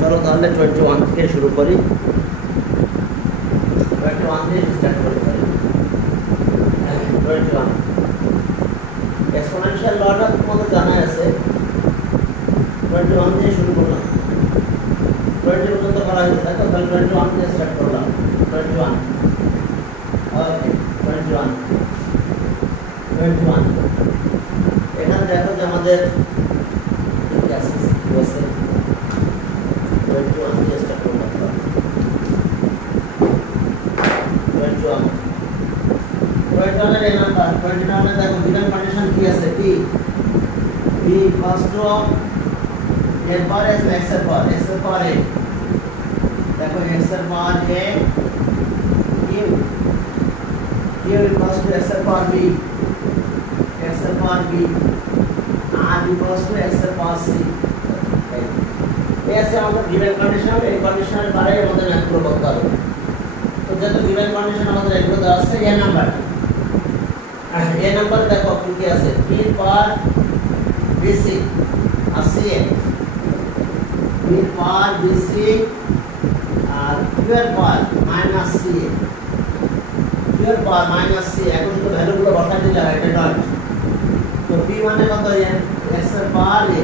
চলো তাহলে 21 থেকে শুরু করি। 21 দিয়ে স্টার্ট করি। 21 এক্সপোনেনশিয়াল লটা তোমাদের জানা আছে। 21 দিয়ে শুরু করলাম, 20 পর্যন্ত করা হয়েছে, তাই তো? তাহলে 21 দিয়ে স্টার্ট করলাম। 21 ওকে, 21 এখানে দেখো যে আমাদের 21 দিয়ে স্টার্ট করলাম। 21 এর নাম্বার 21 এ দেখো গিভেন কন্ডিশন কি আছে? p ইকুয়ালস টু এর পাওয়ার x এর পাওয়ার a, দেখো x এর power a q equals to x এর পাওয়ার b, x এর power b r equals to x এর পাওয়ার c। এই আছে আমাদের গিভেন কন্ডিশন। এই কন্ডিশনের বাইরে আমাদের ম্যাথ করে করতে হবে। তো যেহেতু গিভেন কন্ডিশন আমাদের এগুলো দেওয়া আছে, এই নাম্বার এই নাম্বার দেখো কি আছে? p পাওয়ার bc আর ca, p পাওয়ার bc আর q এর পাওয়ার মাইনাস ca, q এর পাওয়ার মাইনাস c। এখন তো ভ্যালুগুলো বসাই দিলে হয়, এটা ডট। তো p মানে কত? x এর পাওয়ার a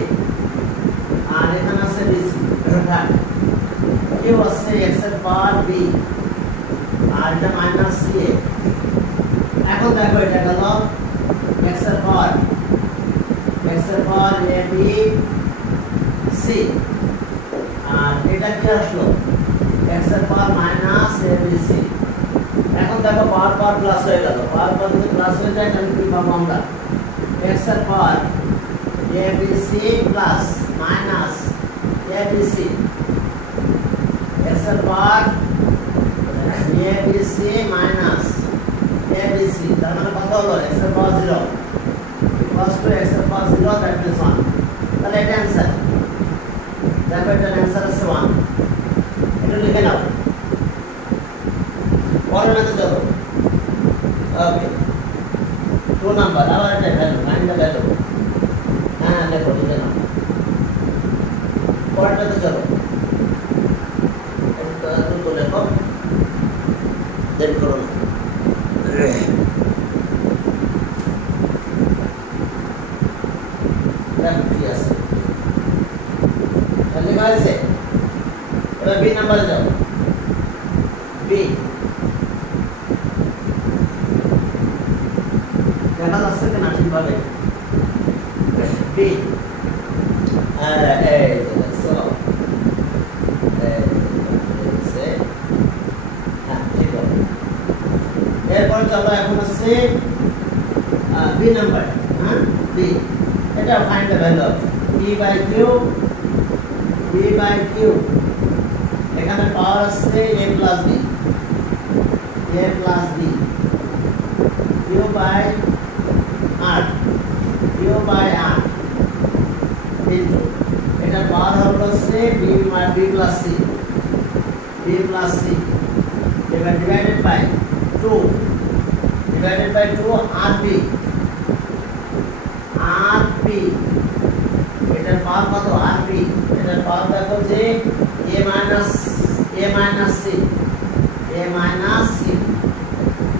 আর এখানে আছে bc, q আছে x এর পাওয়ার b আর এটা মাইনাস ca। এখন দেখো এটা গেল x এর পাওয়ার a b c আর এটা কি আসলো? x এর power minus a b c। এখন দেখো পাওয়ার প্লাস হয়ে গেল। পাওয়ার যদি প্লাস হয়ে যায় তাহলে কি পাবো আমরা? x এর power a b c plus minus a b c, x এর power a b c minus a b c। তার মানে কত হলো? x এর পাওয়ার 0 ইকুয়ালস টু x এর পাওয়ার 0 দ্যাট ইজ 1। তাহলে এটা आंसर। দেখো এটা आंसर আছে 1। এটা লিখে নাও। পরের ম্যাথে যাবো। ওকে, 2 নাম্বার আবার এটা ভ্যালু, ফাইন্ড দ্য ভ্যালু। হ্যাঁ দেখো লিখে নাও। পরেরটাতে চলো, এটা তো লেখো, দেরি করো না। ঠিক আছে, লেখা আছে। এবার বি নাম্বারে যাও। বি দেখা যাচ্ছে কিনা ঠিকভাবে? বি এরপর চলো, এখন আছে বি নাম্বার। হ্যাঁ, বি এটা find the value of b by q। এখানে পাওয়ার আছে a plus b, q by r into এটা পাওয়ার হলো আছে b plus c, এবার ডিভাইডেড বাই 2 rb, এটার পাওয়ার কত? rb। এটার পাওয়ার দেখো যে a minus c,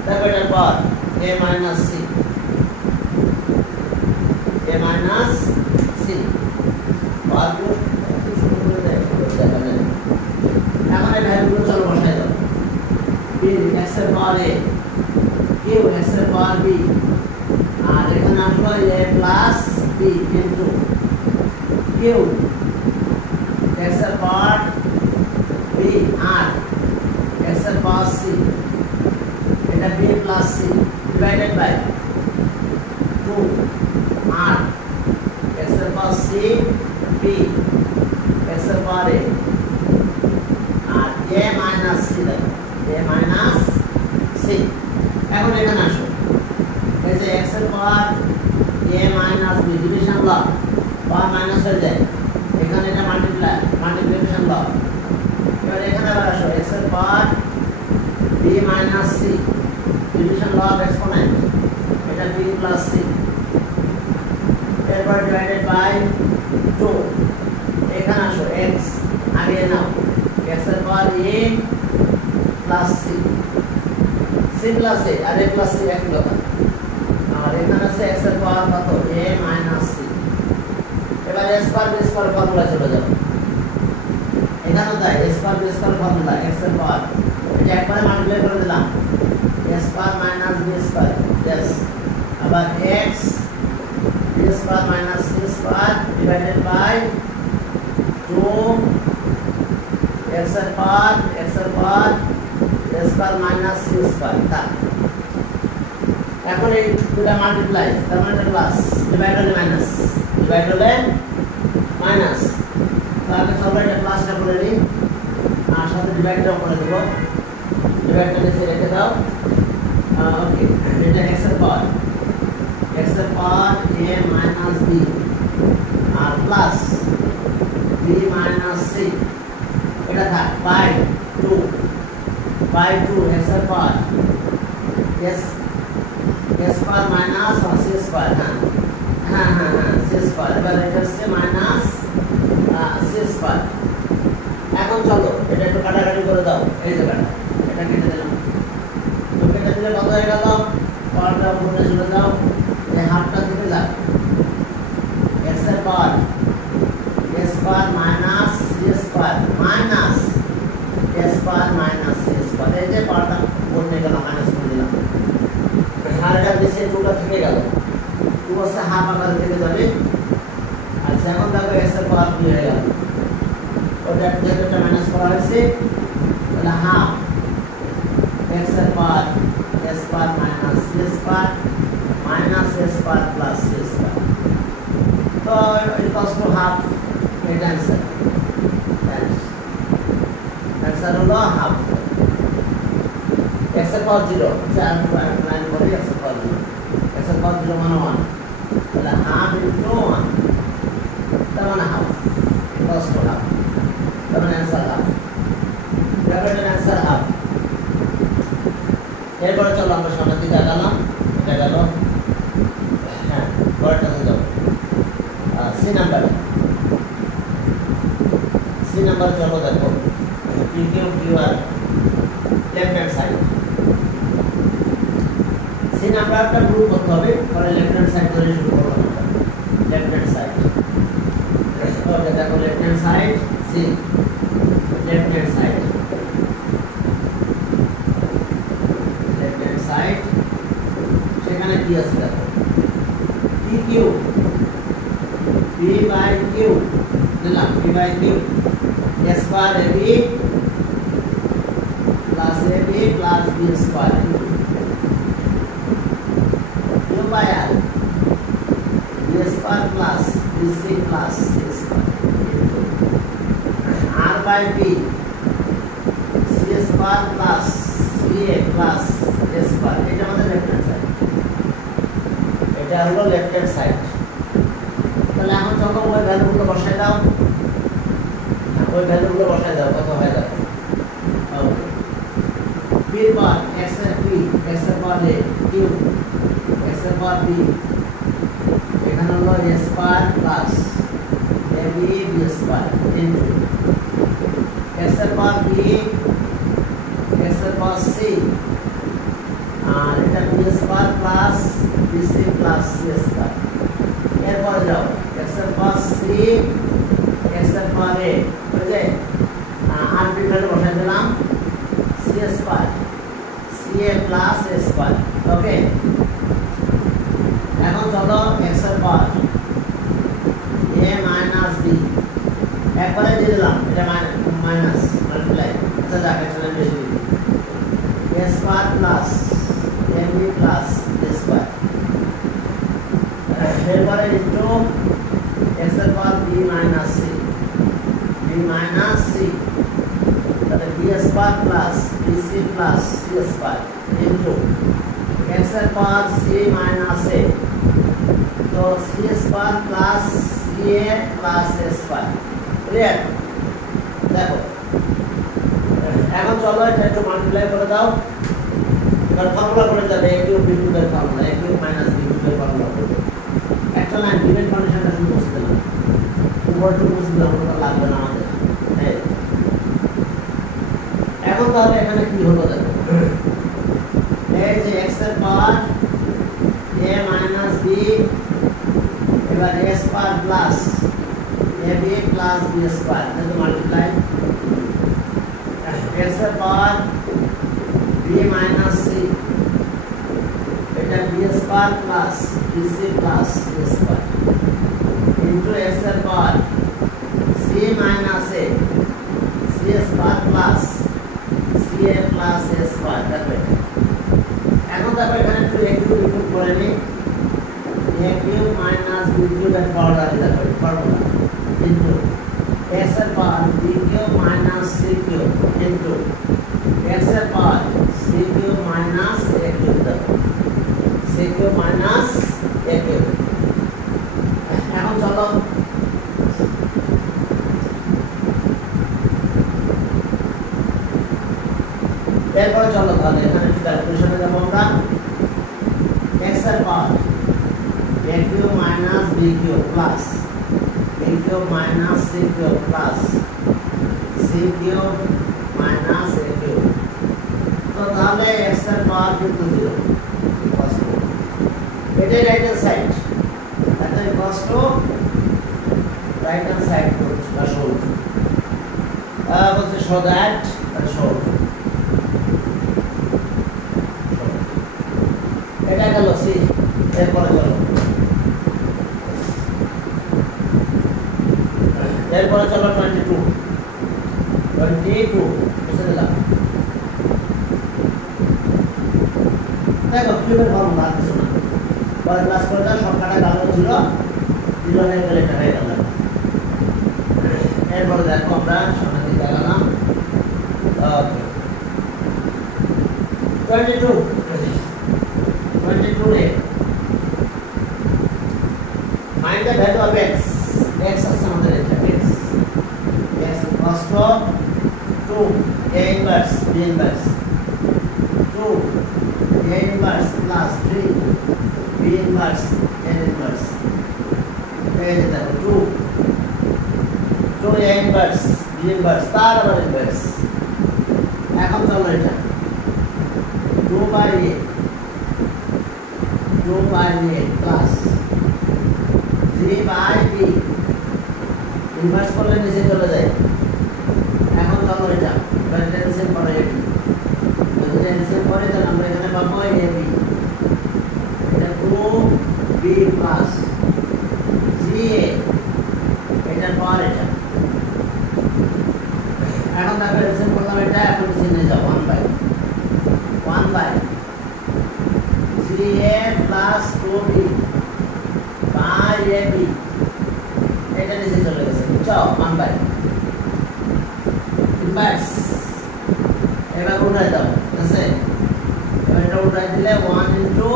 দেখো এটার পাওয়ার a minus c, পাওয়ারগুলো শুরু করে দেয়, দেখা যায়। এখন এই ভ্যালুগুলো চলো বসাই দাও। b x এর পাওয়ার a, q x এর পাওয়ার b আর এখানে আসলো a plus b into q x এর পাওয়ার b আর x এর পাওয়ার c, এটা b plus c divided by 2 r x এর পাওয়ার c b x এর পাওয়ার a আর a minus c, দেখো a minus c। এখন এখানে আসো, এই যে x এর power a minus b division law, power minus হয়ে যায়, এখানে এটা মাল্টিপ্লিকেশন ল। এবার এখানে আবার আসো, x এর power b minus c division law of exponent, এটা b plus c। এরপর ডিভাইডেড বাই 2। এখানে আসো x আগে নাও x এর power a plus c c plus a আর a প্লাস c একই কথা আর এখানে আছে x এর পাওয়ার কত a মাইনাস c এবার a square b square formula চলে যাবে এখানে তাই a square b square formula x এর পাওয়ার এটা একবারে মাল্টিপ্লাই করে দিলাম a square minus b square yes আবার x b square minus c square divided by 2 x এর power a square minus c square তা এখন এই দুটো মাল্টিপ্লাই তার মানে প্লাস ডিভাইড হলে মাইনাস তাহলে চলো এটা প্লাসটা করে দিই আর সাথে ডিভাইডটাও করে দেব ডিভাইডটা নিচে রেখে দাও ওকে এটা x এর পাওয়ার a মাইনাস b আর প্লাস b মাইনাস c এটা থাক বাই 2 x এর power yes s square minus আর c স্কয়ার হ্যাঁ c স্কয়ার এবার এটা হচ্ছে মাইনাস c স্কয়ার এখন চলো এটা একটু কাটাকাটি করে দাও এই জায়গাটা এটা কেটে দিলাম তো কেটে দিলে কত হয়ে গেল পাওয়ারটা উপরে চলে যাও এই হাফটা থেকে যাক x এর power a square minus c square minus a square minus c square এই যে পাওয়ারটা উপরে গেল মাইনাস করে দিলাম আর এটা নিচে 2টা থেকে গেল 2 আছে হাফ আকারে থেকে যাবে আচ্ছা এখন দেখো x এর পাওয়ার কি হয়ে গেল ওটা যেটা মাইনাস করা হয়েছে তাহলে হাফ x এর power a square minus c square minus a square plus c square তো ইকুয়ালস টু হাফ এটা आंसर হলো হাফ x এর পাওয়ার 0 9 করে x এর পাওয়ার 0 মানে 1 তাহলে হাফ ইনটু 1 তার মানে হাফ ইকুয়ালস টু হাফ তার মানে आंसर হাফ ব্র্যাকেটের आंसर হাফ এরপর চলো আমরা সামনের দিকে আগালাম এটা গেল হ্যাঁ পরেরটাতে যাও সি নাম্বার চলো দেখো PQ QR left hand side C নাম্বারটা গ্রুপ করতে হবে পরে লেফট হ্যান্ড সাইড ধরে শুরু করব লেফট হ্যান্ড সাইড ওকে দেখো left hand side C left hand side সেখানে কি আছে দেখো PQ P by Q দিলাম P by Q S bar AB plus AB plus B square Q by R B square plus BC plus C square R by B C square plus CA plus A square এটা আমাদের left hand side এটা হলো left hand side তাহলে এখন চলো ওই ভ্যালুগুলো বসাই দাও ওই ভ্যালুগুলো বসাই দাও কত হয় দেখো ওকে p এর পাওয়ার x এর p x এর পাওয়ার a q x এর পাওয়ার b এখানে হলো a square plus ab b square into x এর পাওয়ার b x এর পাওয়ার c আর এটা b square plus bc plus c square এরপর যাও x এর পাওয়ার c x এর পাওয়ার a হয়ে যায় আর বি ভ্যালু বসাই দিলাম c square ca plus a square ওকে এখন চলো x এর পাওয়ার a মাইনাস b একবারে দিয়ে দিলাম এটা মাইনাস মাল্টিপ্লাই আচ্ছা যাকে চলে বেশি a square plus ab plus a square এরপরে ইনটু x এর power b minus c b minus c তাহলে b square plus bc plus c square into x এর পাওয়ার c মাইনাস a তো c square plus ca plus a square clear দেখো এখন চলো এটা একটু মাল্টিপ্লাই করে দাও এবার ফর্মুলা করে যাবে a কিউব b কিউবের formula a cube minus b কিউবের ফর্মুলা করবে একটা লাইন ডিফারেন্ট কন্ডিশনটা শুধু বুঝতে না উপরটা বুঝতে ওটা লাগবে না আমাদের তাহলে এখানে কি হলো দেখো, এই যে x এর পাওয়ার a মাইনাস b, এবার a square plus ab plus b square, তাহলে মাল্টিপ্লাই x এর পাওয়ার b মাইনাস c, এটা b square plus bc plus c square into x এর power c minus a, c square plus ca plus a square. দেখো এখন দেখো এখানে একটু a cube লিখুন করে নি, a cube minus b cube এর পাওয়ার দাঁড়িয়ে দেখো ফর্মুলা ইনটু x এর power b cube minus c cube into x এর power c cube minus a cube, দেখো c cube minus a cube. এখন চলো এরপরে চলো তাহলে এখানে ক্যালকুলেশনে যাব আমরা, x এর power a cube minus b cube plus b cube minus c cube plus c cube minus a cube. তো তাহলে x এর পাওয়ার কিন্তু 0, এটা রাইট হ্যান্ড সাইড, এটা equals to right hand side root বা সরু, বলতে শো দ্যাট সরু, এটা গেল সি। এরপরে চলো এরপরে চলো 22 বুঝে দিলাম। দেখো কিউবের ফর্মুলা কিছু না, পরে ক্লাস করে দাও, সংখ্যাটা কালো ছিল 0 হয়ে গেলে এটা হয়ে গেল। এরপরে দেখো আমরা সামনের দিকে গেলাম, ওকে 22 এ find the value of x, x আছে আমাদের এটা x equals to 2 a inverse b inverse, 2 a inverse plus 3 b inverse a inverse, এই যে দেখো 2 a inverse b inverse তার আবার inverse। এখন চলো এটা 2 by a plus 3 by b inverse করলে নিচে চলে যায়। এখন চলো এটা এলসিএম করে, যদি এলসিএম করে তাহলে আমরা এখানে পাবো ab, এটা 2b plus 3a, এটা পাওয়ার এটা। এখন তারপর এলসিএম করলাম এটা, এখন নিচে নিয়ে যাও 1 by 3a plus 2b by ab, এটা নিচে চলে গেছে, বুঝছো 1 by ইনভার্স। এবার উঠাই দাও, ঠিক আছে, এবার এটা উঠাই দিলে 1 into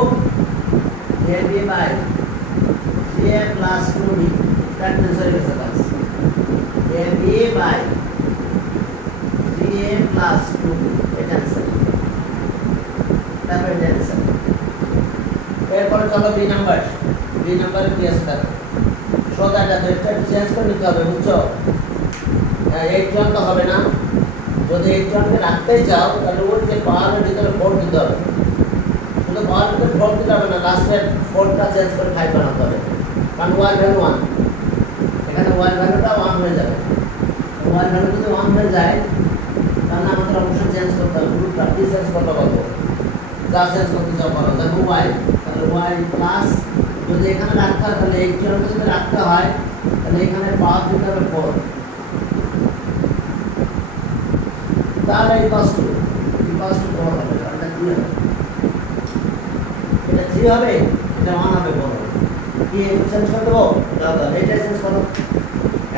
ab by 3a plus 2b, that means হয়ে গেছে বাস ab by 3a plus 2b, এটা आंसर। তারপর এটা आंसर। এরপর চলো বি নাম্বারে কি আছে দেখো, সোদাটা তো এটা চেঞ্জ করে নিতে হবে, বুঝছো, 8 জন তো হবে না, যদি 8 জনকে রাখতেই চাও তাহলে ওই যে পাওয়ারের ভিতরে 4 দিতে হবে, শুধু পাওয়ারের ভিতরে 4 দিতে হবে না, লাস্টের 4টা চেঞ্জ করে 5 বানাতে হবে, কারণ ওয়াই ভ্যালু 1, এখানে ওয়াই ভ্যালুটা 1 হয়ে যাবে। ওয়াই ভ্যালু যদি 1 হয়ে যায় তাহলে আমাদের অবশ্যই চেঞ্জ করতে হবে, গ্রুপটা কি চেঞ্জ করতে পারবো, যা চেঞ্জ করতে চাও করো। দেখো ওয়াই, তাহলে ওয়াই প্লাস যদি এখানে রাখতে হয় তাহলে 8 জনকে যদি রাখতে হয় তাহলে এখানে পাওয়ার দিতে হবে 4, তাহলে ইকুয়ালস টু 4 হবে, এটা 3 হবে, এটা 3 হবে, এটা 1 হবে, বড় কি চেঞ্জ করে দেবো, দাদা এটা চেঞ্জ করো।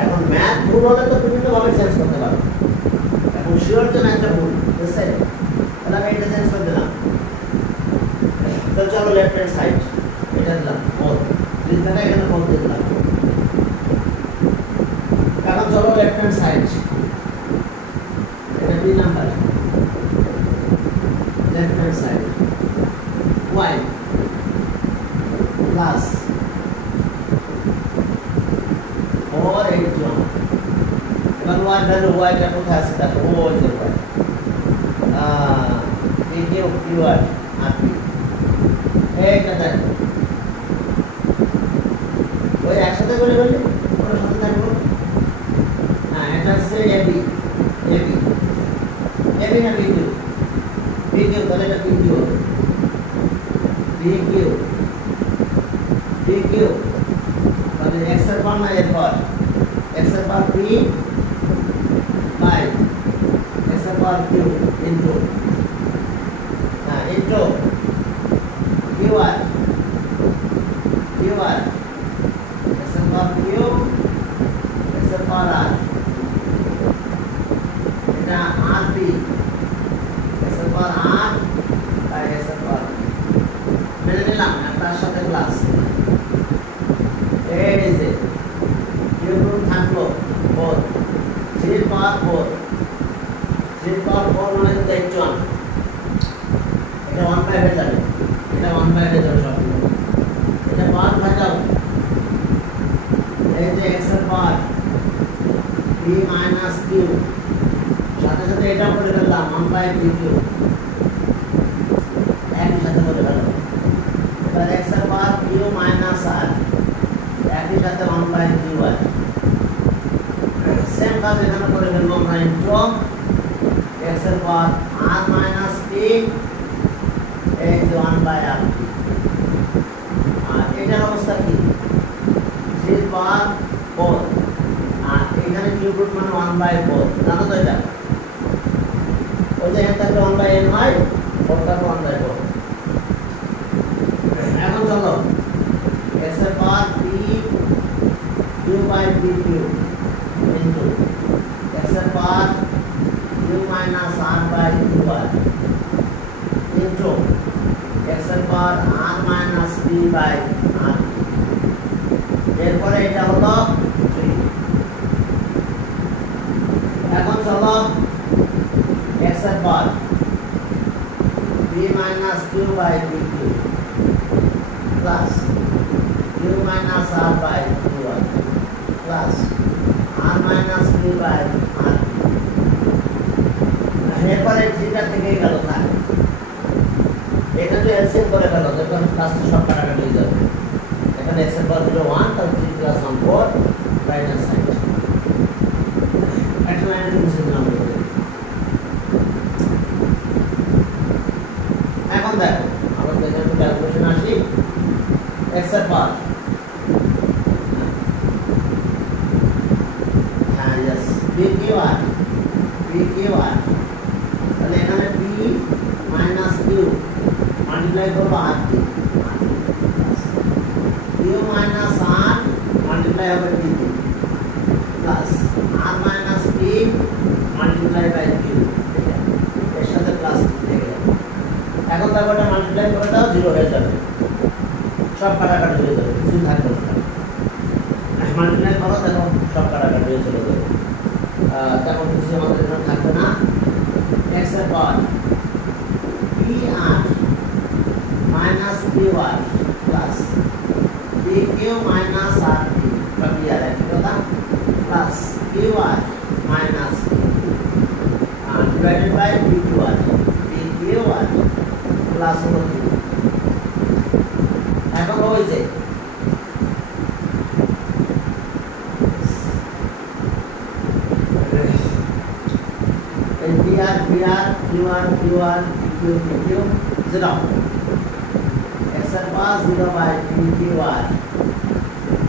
এখন ম্যাথ ভুল হলে তো বিভিন্ন ভাবে চেঞ্জ করতে পারো, এখন শিওর জন্য একটা ভুল, ঠিক আছে, তাহলে আমি এটা চেঞ্জ করে দিলাম। তো চলো লেফট হ্যান্ড সাইড এটা দিলাম 4, দিন জায়গায় এখানে 4 দিলাম। এখন চলো লেফট হ্যান্ড সাইড, এটা B number, left hand side y plus 4 8 জন। এবার y ভ্যালু y টা কোথায় আছে দেখো, ও যে y PQ QR RP এইটা দেখো ওই একসাথে করে বলি ওর সাথে থাকবো হ্যাঁ এটা হচ্ছে এবি এবি এবি না বিকিউ বিকিউ তাহলে এটা বিকিউ বিকিউ বিকিউ তাহলে এক্স এর মান না এরপর এক্স এর পাওয়ার পি বাই এক্স এর পাওয়ার কিউ ইনটু হ্যাঁ ইনটু কিউআর কিউআর এক্স এর পাওয়ার কিউ এক্স এর পাওয়ার আর এটা আর পি এক্স এর পাওয়ার আর বাই এক্স এর পাওয়ার মেনে নিলাম তার সাথে প্লাস এই যে কিউব রুট থাকলো 4 3 পাওয়ার 4 3 পাওয়ার 4 মানে তো 81 এটা 1 বাই হয়ে যাবে এটা 1 বাই হয়ে যাবে সব এটা পাওয়ার ভাগাও এই যে x এর পাওয়ার p মাইনাস q সাথে সাথে এটা করে ফেললাম 1 বাই pq একই সাথে করে ফেললাম এবার x এর পাওয়ার q মাইনাস r একই সাথে 1 বাই qr সেম কাজ এখানে করে ফেলবো আমরা ইনটু x এর পাওয়ার r মাইনাস p এই যে 1 বাই r আর এটার অবস্থা কি 3 পাওয়ার 4 আর এখানে কিউব রুট মানে 1 বাই 4 জানো তো এটা ওই যে এটা 1 বাই n হয় 4 টা 1 বাই 4 এখন চলো x এর power p q by pq into x এর পাওয়ার q minus r by qr into x এর পাওয়ার r minus p by r এরপরে এটা হলো 3 এখন চলো x এর power p minus q by pq plus q minus r by qr plus r minus p by r এরপরে theta থেকে গেল না এটা তো এলসিএম করে গেল যখন লাস্টে সব কাটাকাটি হয়ে যাবে এখানে x এর পাওয়ার হলো 1 তাহলে 3 প্লাস 1 4 রাইট হ্যান্ড সাইড একটা লাইনে মুছে দিলাম এখন দেখো আমরা দেখে ক্যালকুলেশন আসি x এর পাওয়ার হ্যাঁ यस pqr pqr তাহলে এখানে p মাইনাস q মাল্টিপ্লাই করব r দিয়ে q মাইনাস r মাল্টিপ্লাই হবে p দিয়ে plus r minus p multiply by q এর সাথে প্লাস থেকে এখন দেখো এটা মাল্টিপ্লাই করে দাও 0 হয়ে যাবে সব কাটাকাটি হয়ে যাবে কিছু থাকবে না মাল্টিপ্লাই করো দেখো সব কাটাকাটি হয়ে চলে যাবে তেমন কিছু আমাদের এখানে থাকবে না x এর পাওয়ার pr minus qr plus pq minus rp বা pr একই কথা plus qr minus divided by pqr pqr plus হলো 3 এখন ওই যে PR PR QR QR PQ PQ 0 x এর পাওয়ার 0 by PQR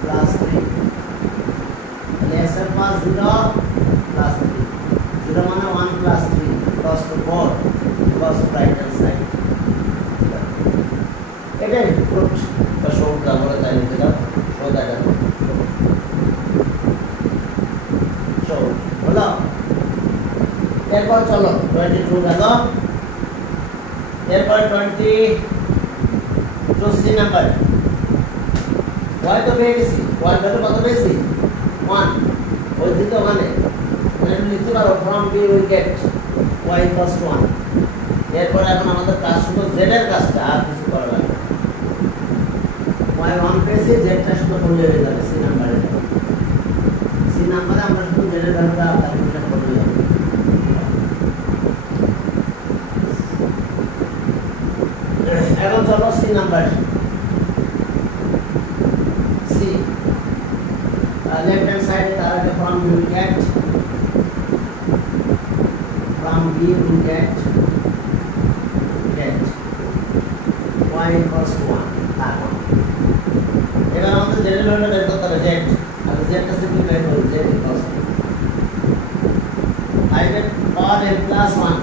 plus 3 তাহলে x এর পাওয়ার 0 plus 3 0 মানে 1 plus 3 cos to 4 cos to right hand side এটাই প্রুফ বা সৌটা বলে তাই লিখে দাও সৌটা দেখো সৌ হলো এরপর চলো 22 গেল এরপর 22 নাম্বার y তো পেয়ে গেছি y ভ্যালু কত পেয়েছি 1 ওই দিকে ওখানে মানে লিখতে পারো from B we get y = 1 এরপর এখন আমাদের কাজ শুধু z এর কাজটা আর কিছু করা লাগবে y 1 পেয়েছি z টা শুধু বলে হয়ে যাবে c নাম্বারে আমরা শুধু z এর ভ্যালুটা ক্যালকুলেট করে দেব from B we get y equals to 1 তারপর এবার আমাদের z এর ভ্যালুটা বের করতে হবে z আর z টা সিম্পলিফাই করব z equals to 5 এর পাওয়ার m plus 1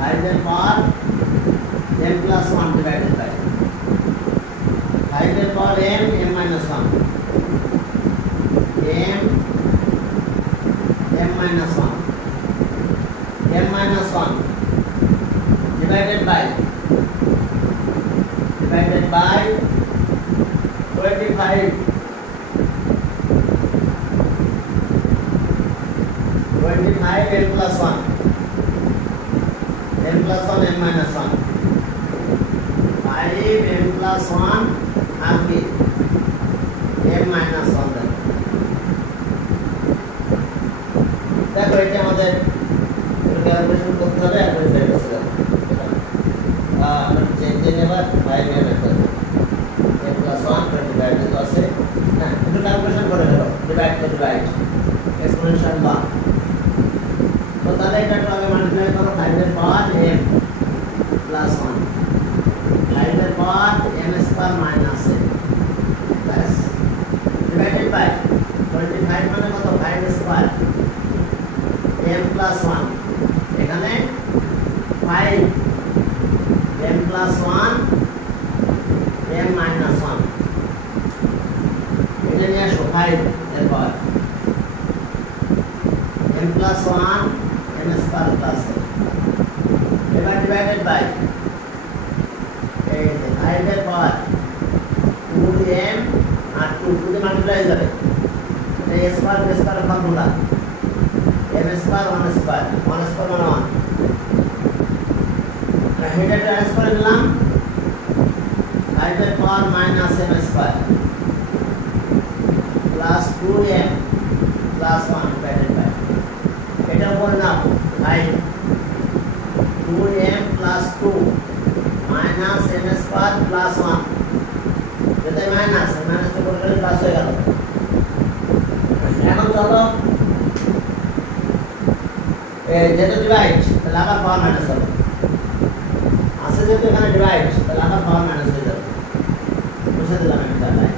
5 এর power m plus 1 divided by 5 এর power m minus 1 m minus 1 m minus 1 divided by 25 m plus 1 m plus 1 m minus 1 5 m plus 1 আর কি m minus 1 দেখো এটা আমাদের calculation করতে হবে আর করে ফেলে গেছে আমরা চেঞ্জ নেবার 5 এর একটা m plus 1 ডিভাইড তো আছে না একটু ক্যালকুলেশন করে ফেলো ডিভাইড এক্সপোনেনশিয়াল 1 তো তাহলে এটা আগে মাল্টিপ্লাই করো 5 এর পাওয়ার m plus 1 5 এর power m square minus m plus divided by 25 মানে কত 5 স্কয়ার m plus 1 এখানে 5 m plus 1 m minus 1 এটা নিয়ে আসো 5 এর power m plus 1 m square plus m এবার ডিভাইডেড বাই এই 5 এর পাওয়ার 2m আর 2 দিয়ে মাল্টিপ্লাই হয়ে যাবে এটা square formula m square 1 square 1 square মানে 1 এটা ট্রান্সফার করলাম 5 এর power minus m square plus 2m plus 1 divided by এটা উপর নাও 5 2m plus 2 minus m square plus 1 যেটা মাইনাস তো করলে প্লাস হয়ে গেল এখন চলো যেটা ডিভাইড তাহলে আবার পাওয়ার মাইনাস হবে আছে যেহেতু এখানে ডিভাইড তাহলে আবার পাওয়ার মাইনাস হয়ে যাবে বুঝে দিলাম একটা লাইন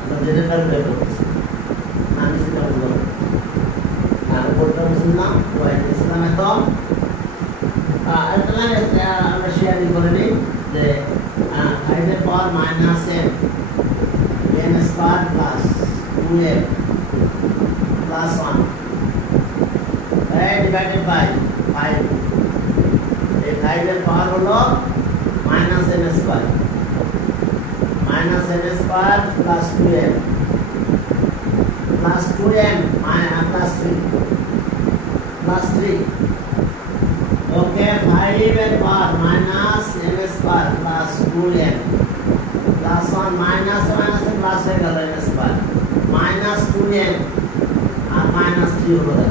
আমরা যেটা ভ্যালু বের করতেছি আমি সেটা বলবো আর উপরটা বুঝলাম ওয়াই দিলাম এত একটা লাইন আমরা শেয়ারিং করে নিই যে 5 এর power minus m square plus 2m plus 1 divided by 5 এই 5 এর পাওয়ার হলো minus m square plus 2m plus 2m plus 3 ওকে 5 এর power minus m square plus 2m plus 1 minus plus হয়ে গেল m স্কয়ার মাইনাস 2m আর মাইনাস 3 হলো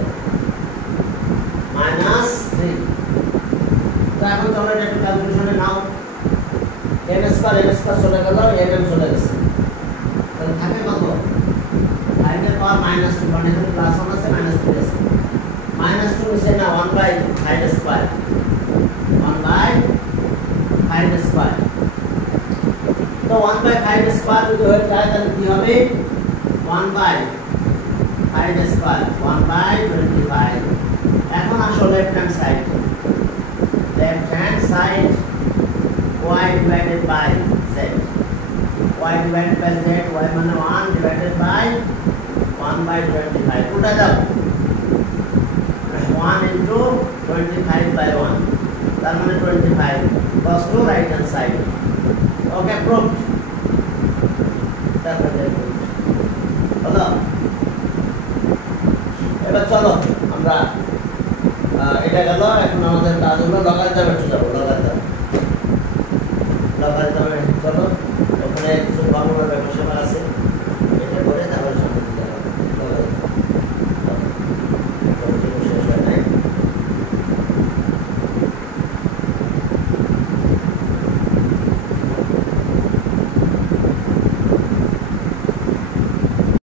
minus 3 তো এখন চলো এটা একটু ক্যালকুলেশনে নাও m স্কয়ার চলে গেল m চলে গেছে তাহলে থাকে কত 5 এর পাওয়ার মাইনাস 2 মানে এখানে প্লাস 1 আছে মাইনাস 3 আছে মাইনাস 2 নিচে না 1 বাই 5 স্কয়ার 1 বাই 5 স্কয়ার তো 1 বাই 5 স্কয়ার যদি হয়ে যায় তাহলে কি হবে 1 বাই 5 স্কয়ার 1 বাই 25 এখন আসো left hand side y divided by z y divided by z y মানে 1 divided by 1 by 25 উল্টা দাও 1 into 25 by 1 তার মানে 25 goes to right hand side okay proved তারপরে হলো এবার চলো আমরা এটা গেল এখন আমাদের কাজ হলো লগারিদম একটু যাব লগারিদম